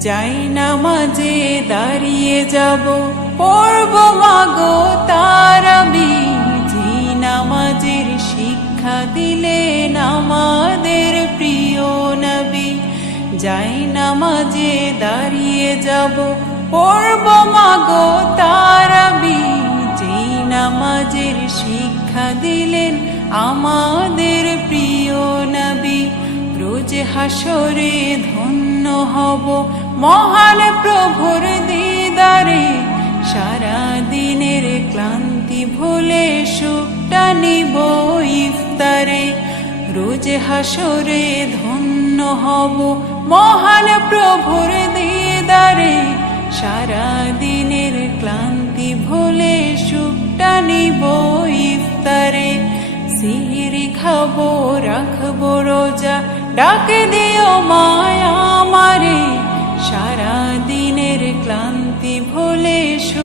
যাই নামাজে দাঁড়িয়ে যাব, পড়ব মাগো তারাবি। যে নামাজের শিক্ষা দিলেন আমাদের প্রিয় নবী। যাই নামাজে দাঁড়িয়ে যাব, পড়ব মাগো তারাবি। যে নামাজের শিক্ষা দিলেন আমাদের প্রিয় নবী। রোজ হাসরে ধন্য হব মহান প্রভুর দিদারে। সারা দিনের ক্লান্তি ভুলে সুখটা নিব ইফতারে। রোজ হাসরে ধন্য হব মহান প্রভুর দিদারে। সারা দিনের ক্লান্তি ভুলে সুখটা নিব ইফতারে। সিহরি খাবো, রাখবো রোজা, ডাকে দিও মায়া আমারে। সারা দিনের ক্লান্তি ভুলে